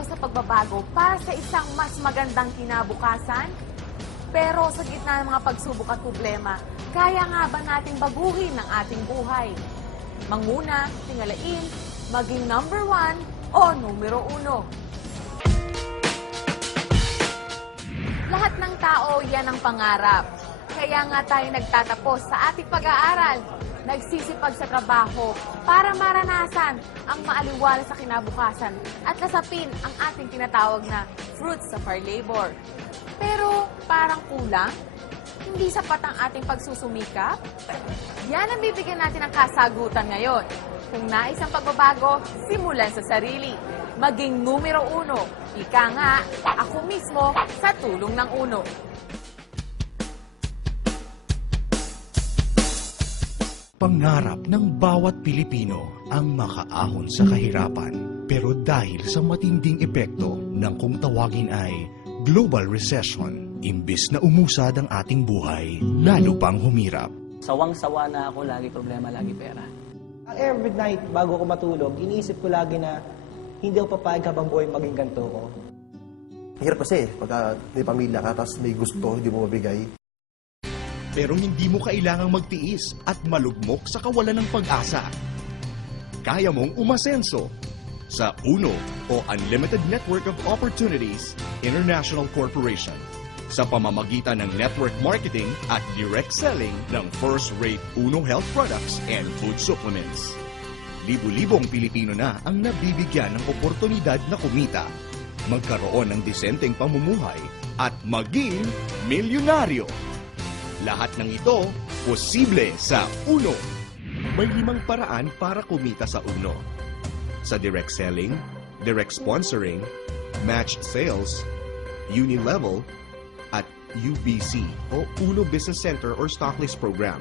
kilos sa pagbabago para sa isang mas magandang kinabukasan? Pero sa gitna ng mga pagsubok at problema, kaya nga ba nating baguhin ang ating buhay? Manguna, tingalain, maging number 1 o numero 1. Lahat ng tao, yan ang pangarap. Kaya nga tayo nagtatapos sa ating pag-aaral. Nagsisipag sa trabaho para maranasan ang maaliwala sa kinabukasan at nasapin ang ating tinatawag na fruits of our labor. Pero parang kulang? Hindi sapat ang ating pagsusumikap? Yan ang bibigyan natin ng kasagutan ngayon. Kung nais ang pagbabago, simulan sa sarili. Maging numero 1. Ika nga, ako mismo sa tulong ng uno. Pangarap ng bawat Pilipino ang makaahon sa kahirapan. Pero dahil sa matinding epekto ng kung tawagin ay global recession, imbis na umusad ang ating buhay, lalo pang humirap. Sawang-sawa na ako, lagi problema, lagi pera. Every night, bago ako matulog, iniisip ko lagi na hindi ako papayag habang buhay maging ganito ko. Hirap kasi pagka may pamilya ka, tapos may gusto, hindi mo mabigay. Pero hindi mo kailangang magtiis at malugmok sa kawalan ng pag-asa. Kaya mong umasenso sa UNO o Unlimited Network of Opportunities International Corporation sa pamamagitan ng network marketing at direct selling ng first-rate UNO health products and food supplements. Libu-libong Pilipino na ang nabibigyan ng oportunidad na kumita, magkaroon ng disenteng pamumuhay at maging milyonaryo. Lahat ng ito, posible sa UNO. May 5 paraan para kumita sa UNO. Sa direct selling, direct sponsoring, matched sales, uni-level, at UBC o UNO Business Center or Stocklist Program.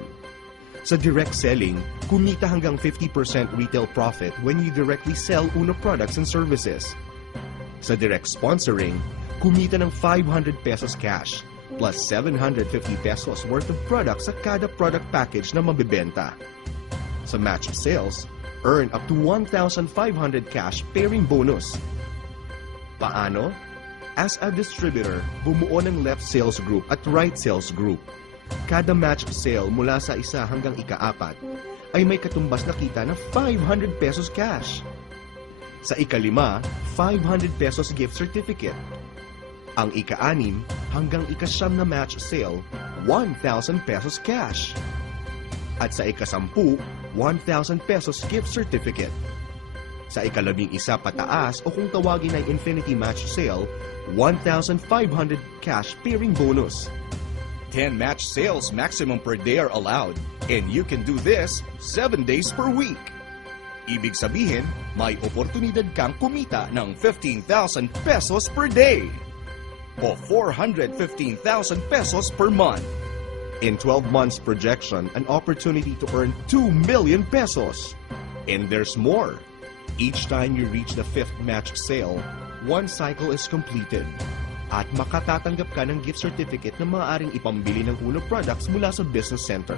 Sa direct selling, kumita hanggang 50% retail profit when you directly sell UNO products and services. Sa direct sponsoring, kumita ng 500 pesos cash plus 750 pesos worth of products sa kada product package na mabibenta. Sa matched sales, earn up to 1,500 cash pairing bonus. Paano? As a distributor, bumuo ng left sales group at right sales group. Kada matched sale mula sa 1 hanggang ika-4 ay may katumbas na kita na 500 pesos cash. Sa ika-5, 500 pesos gift certificate. Ang ika-6 hanggang ika-9 na match sale, 1,000 pesos cash. At sa ika-10, 1,000 pesos gift certificate. Sa ika-11 pataas o kung tawagin ay infinity match sale, 1,500 cash pairing bonus. 10 match sales maximum per day are allowed, and you can do this 7 days per week. Ibig sabihin, may oportunidad kang kumita ng 15,000 pesos per day o 415,000 pesos per month. In 12 months projection, an opportunity to earn 2 million pesos. And there's more. Each time you reach the 5th match sale, 1 cycle is completed. At makatatanggap ka ng gift certificate na maaaring ipambili ng UNO products mula sa business center.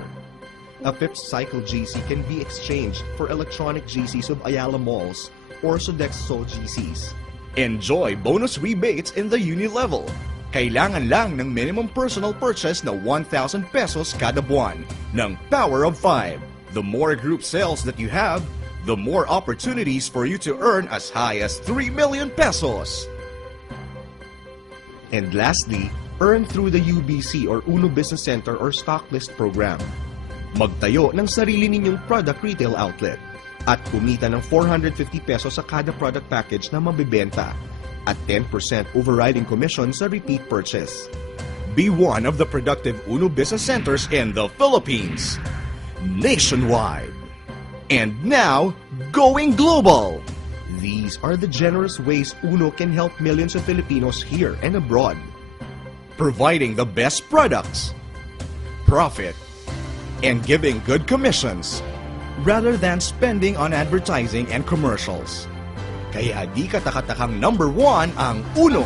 A 5th cycle GC can be exchanged for electronic GCs of Ayala Malls or Sodexo GCs. Enjoy bonus rebates in the uni level. Kailangan lang ng minimum personal purchase na 1,000 pesos kada buwan ng Power of 5. The more group sales that you have, the more opportunities for you to earn as high as 3 million pesos. And lastly, earn through the UBC or UNO Business Center or Stocklist Program. Magtayo ng sarili ninyong product retail outlet at kumita ng 450 pesos sa kada product package na mabibenta at 10% overriding commission sa repeat purchase. Be one of the productive UNO business centers in the Philippines, nationwide, and now going global. These are the generous ways UNO can help millions of Filipinos here and abroad, providing the best products, profit, and giving good commissions rather than spending on advertising and commercials. Kaya di katakatakang number 1 ang UNO.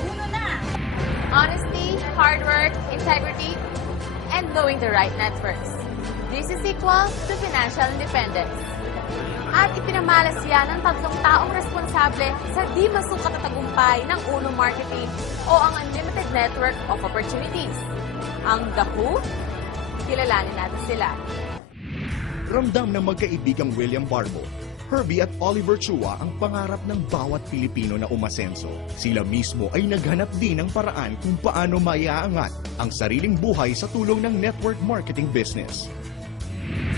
Honesty, hard work, integrity, and knowing the right networks. This is equal to financial independence. At ipinamalas yan ng 3 taong responsable sa di masukat na tagumpay ng Uno Marketing o ang Unlimited Network of Opportunities. Ang The Who? Kilalanin natin sila. Ramdam ng magkaibigang William Barbo, Herbie at Oliver Chua ang pangarap ng bawat Pilipino na umasenso. Sila mismo ay naghanap din ng paraan kung paano maiaangat ang sariling buhay sa tulong ng network marketing business.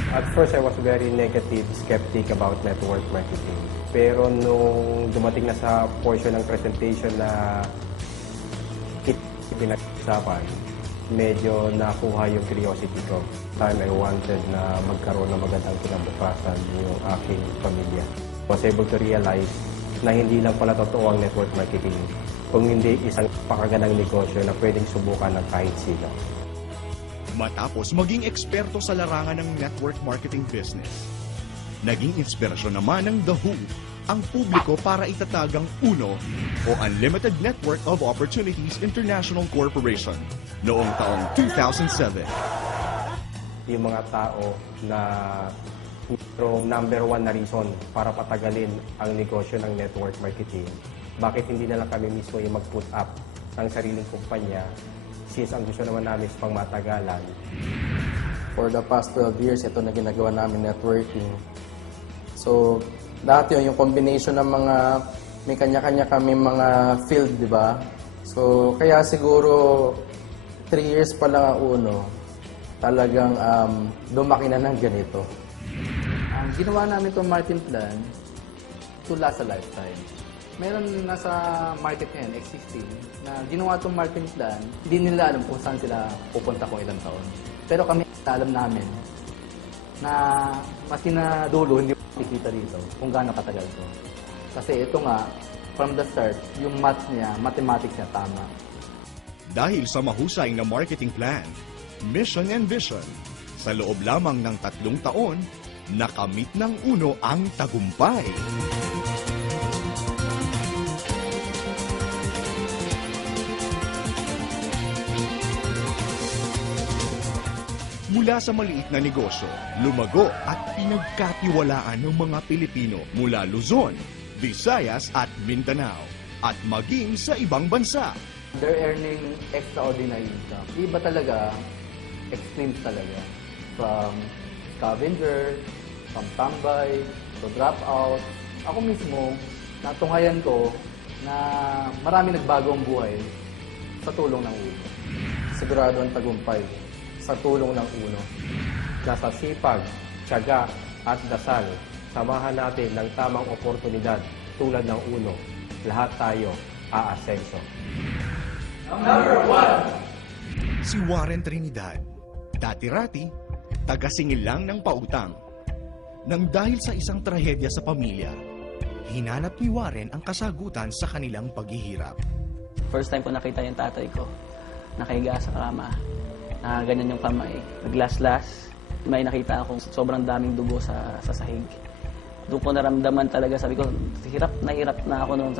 At first, I was very negative, skeptic about network marketing. Pero nung dumating na sa portion ng presentation na pinag-usapan, medyo nakuha yung curiosity ko. Time I wanted na magkaroon ng magandang kinabukasan yung aking pamilya. I was able to realize na hindi lang pala totoo ang network marketing, kung hindi isang pakagandang negosyo na pwedeng subukan ng kahit sino. Matapos maging eksperto sa larangan ng network marketing business, naging inspirasyon naman ng The Who ang publiko para itatag ang UNO o Unlimited Network of Opportunities International Corporation noong taong 2007. Yung mga tao na number one na reason para patagalin ang negosyo ng network marketing, bakit hindi na lang kami mismo yung mag-put up ng sariling kumpanya, since ang gusto naman namin is pang matagalan. For the past 12 years, ito na ginagawa namin, networking. So, dati yung combination ng mga, may kanya-kanya kami mga field, di ba? So, kaya siguro 3 years pa lang ang UNO, talagang lumaki na ng ganito. Ang ginawa namin itong marketing plan to last a lifetime. Meron nasa market ngayon, existing, na ginawa itong marketing plan, hindi nila alam kung saan sila pupunta kung ilang taon. Pero kami, alam namin na maski na dulo, hindi makikita dito kung gaano katagal ito. Kasi ito nga, from the start, yung maths niya, mathematics niya tama. Dahil sa mahusay na marketing plan, mission and vision, sa loob lamang ng 3 taon, nakamit ng UNO ang tagumpay. Mula sa maliit na negosyo, lumago at pinagkatiwalaan ng mga Pilipino mula Luzon, Visayas at Mindanao at maging sa ibang bansa. They're earning extraordinary income. Iba talaga, extreme talaga. From scavenger, from tambay, to drop out. Ako mismo, natunghayan ko na marami nagbago ang buhay sa tulong ng UNO. Sigurado ang tagumpay sa tulong ng UNO. Nasa sipag, tiyaga at dasal, samahan natin ng tamang oportunidad tulad ng UNO. Lahat tayo aasenso. Si Warren Trinidad, dati-rati, taga-singil lang ng pautang. Nang dahil sa isang trahedya sa pamilya, hinanap ni Warren ang kasagutan sa kanilang paghihirap. First time ko nakita yung tatay ko, nakahiga sa kama, na ganyan yung kamay, naglaslas. May nakita akong sobrang daming dugo sa sahig. Doon ko naramdaman talaga, sabi ko, hirap na ako noon.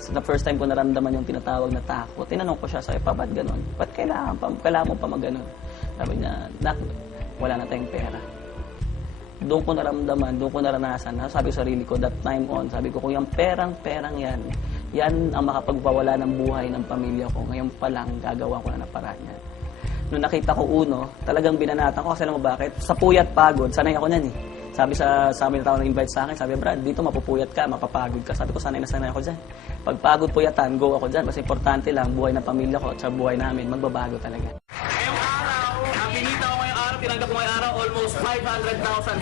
Sa first time ko naramdaman yung tinatawag na takot. Tinanong ko siya, sabi pa, ba't ganun? Ba't kailangan mo pa mag-ganun? Sabi niya, nak, wala na tayong pera. Doon ko naramdaman, doon ko naranasan. Sabi ko sa sarili ko, that time on, sabi ko, kung yung perang yan, yan ang makapagpawala ng buhay ng pamilya ko. Ngayon pa lang, gagawa ko na ng paraan yan. Nung nakita ko UNO, talagang binanatan ko kasi alam mo bakit? Sa puyat pagod, sanay ako niyan eh. Sabi sa amin na tao nag-invite sa akin, sabi, Brad, dito mapupuyat ka, mapapagod ka. Sabi ko, sanay na sanay ako dyan. Pag pagod puyatan, go ako dyan. Kasi importante lang, buhay ng pamilya ko at sa buhay namin, magbabago talaga. Ngayong araw, ang kinita ko ngayong araw, tinanggap ko ngayong araw, almost 500,000,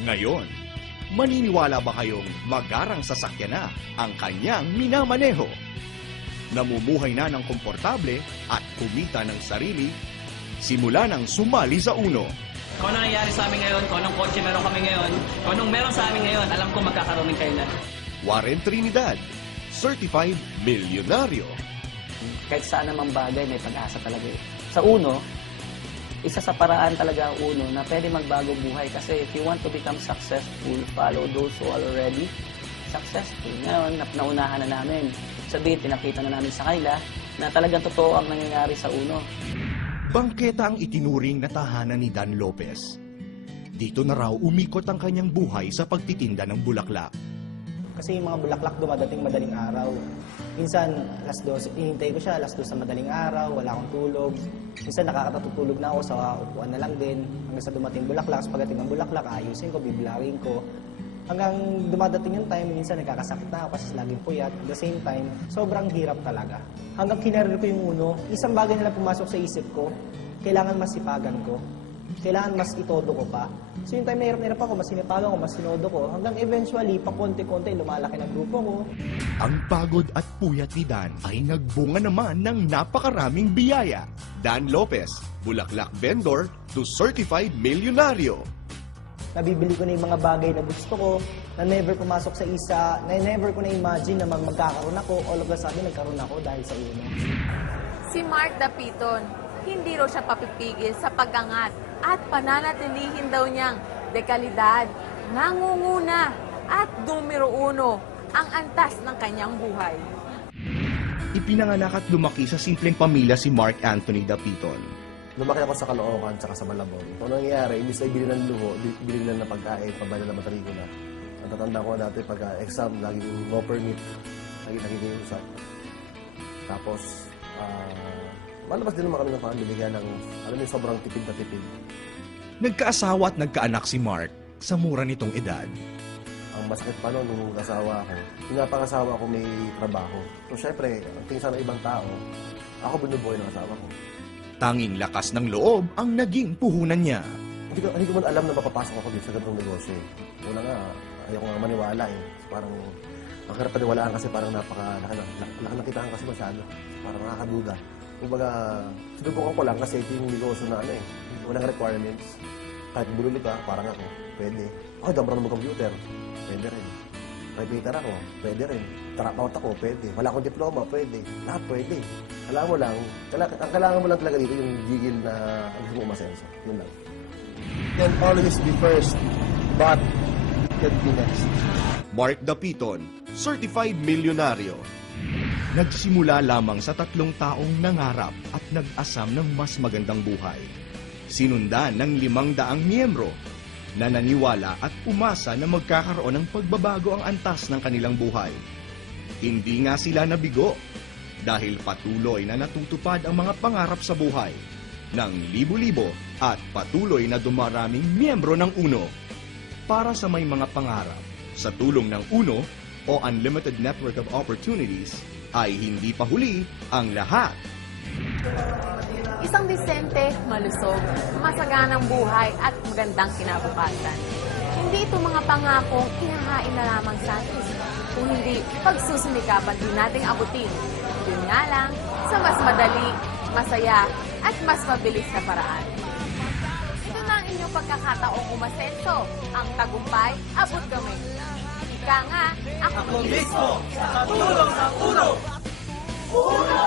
450,000. Ngayon, maniniwala ba kayong magarang sasakyan na ang kanyang minamaneho? Namumuhay na ng komportable at kumita ng sarili, simula nang sumali sa UNO. Kung ano nangyari sa amin ngayon, kung anong kotse meron kami ngayon, kung anong meron sa amin ngayon, alam ko magkakaroon din kayo na. Warren Trinidad, Certified Milyonaryo. Kahit saan namang bagay, may pag-asa talaga eh. Sa UNO, isa sa paraan talaga ang UNO na pwede magbago buhay. Kasi if you want to become successful, follow those who are already successful. Ngayon, naunahan na namin. Sabihin, pinakita na namin sa kanila na talagang totoo ang nangyayari sa UNO. Bangketa ang itinuring na tahanan ni Dan Lopez. Dito na raw umikot ang kanyang buhay sa pagtitinda ng bulaklak. Kasi yung mga bulaklak dumadating madaling araw. Minsan, alas 12, hinihintay ko siya, alas 2 sa madaling araw, wala akong tulog. Minsan nakakatutulog na ako sa upuan na lang din. Hanggang sa dumating bulaklak, pagdating ng bulaklak, ayusin ko, bibilawin ko. Hanggang dumadating yung time, minsan nagkakasakit na ako kasi laging puyat. At the same time, sobrang hirap talaga. Hanggang kinarir ko yung uno, isang bagay na lang pumasok sa isip ko, kailangan masipagan ko. Kailangan mas itodo ko pa. So yung time na hirap ako, mas sinipagan ko, mas sinodo ko. Hanggang eventually, pa konti-konti, lumalaki ng grupo ko. Ang pagod at puyat ni Dan ay nagbunga naman ng napakaraming biyaya. Dan Lopez, bulaklak vendor to certified milyonaryo. Nabibili ko na yung mga bagay na gusto ko, na never pumasok sa isa, na never ko na-imagine na magkakaroon ako. All of a sudden, nagkaroon ako dahil sa uno. Si Mark Dapiton, hindi raw siya papipigil sa pag-angat at pananatilihin daw niyang dekalidad, nangunguna at numero uno ang antas ng kanyang buhay. Ipinanganak at lumaki sa simpleng pamilya si Mark Anthony Dapiton. Lumaki ako sa Caloocan tsaka sa Malabon. Kung ano nangyayari, imbis na ibili ng luho, bili nila ng pagkain, pabala ng matrikula. Ang tatanda ko dati pagka-exam, laging no permit. Laging usap. Tapos, malabas din naman kami ng family, kaya lang, alam mo, sobrang tipid na tipid. Nagkaasawa at nagkaanak si Mark sa mura nitong edad. Ang masakit pa noon, nung kasawa ako, yung napangasawa ko may trabaho. So, syempre, ang tingin sa ibang tao, ako binubuhay ng asawa ko. Tanging lakas ng loob ang naging puhunan niya. Hindi ko man alam na mapapasok ako dito sa ganitong negosyo eh. Una nga, ayoko nga maniwala eh. Parang, ang hirap paniwalaan kasi parang nakitaan kasi masyado. Parang nakakaduda. Kumbaga, sinubukan ko lang kasi ito yung negosyo na ano eh. Walang requirements. Kahit bululi ka, parang ako, pwede. Okay, damra ng computer, pwede rin. Private ako, pwede rin. Dropout ako, pwede. Wala akong diploma, pwede. Lahat pwede. Kailangan mo lang, ang kailangan mo lang talaga dito yung gigil na ang gusto mo umasenso. Yun lang. Can always be first, but can be next. Mark Dapiton, certified milyonaryo. Nagsimula lamang sa 3 taong nangarap at nag-asam ng mas magandang buhay. Sinundan ng 500 miyembro na naniwala at umasa na magkakaroon ng pagbabago ang antas ng kanilang buhay. Hindi nga sila nabigo dahil patuloy na natutupad ang mga pangarap sa buhay ng libo-libo at patuloy na dumaraming miyembro ng UNO. Para sa may mga pangarap, sa tulong ng UNO o Unlimited Network of Opportunities, ay hindi pa huli ang lahat. Isang disente, malusog, masaganang buhay at magandang kinabukasan. Hindi ito mga pangakong ihahain na lamang sa atin. Kung hindi, pagsusumikapan din nating abutin. Yun nga lang, sa mas madali, masaya, at mas mabilis na paraan. Ito na ang inyong pagkakataong umasenso. Ang tagumpay, abot kami. Ika nga, ako mismo, sa tulong ng UNO! UNO!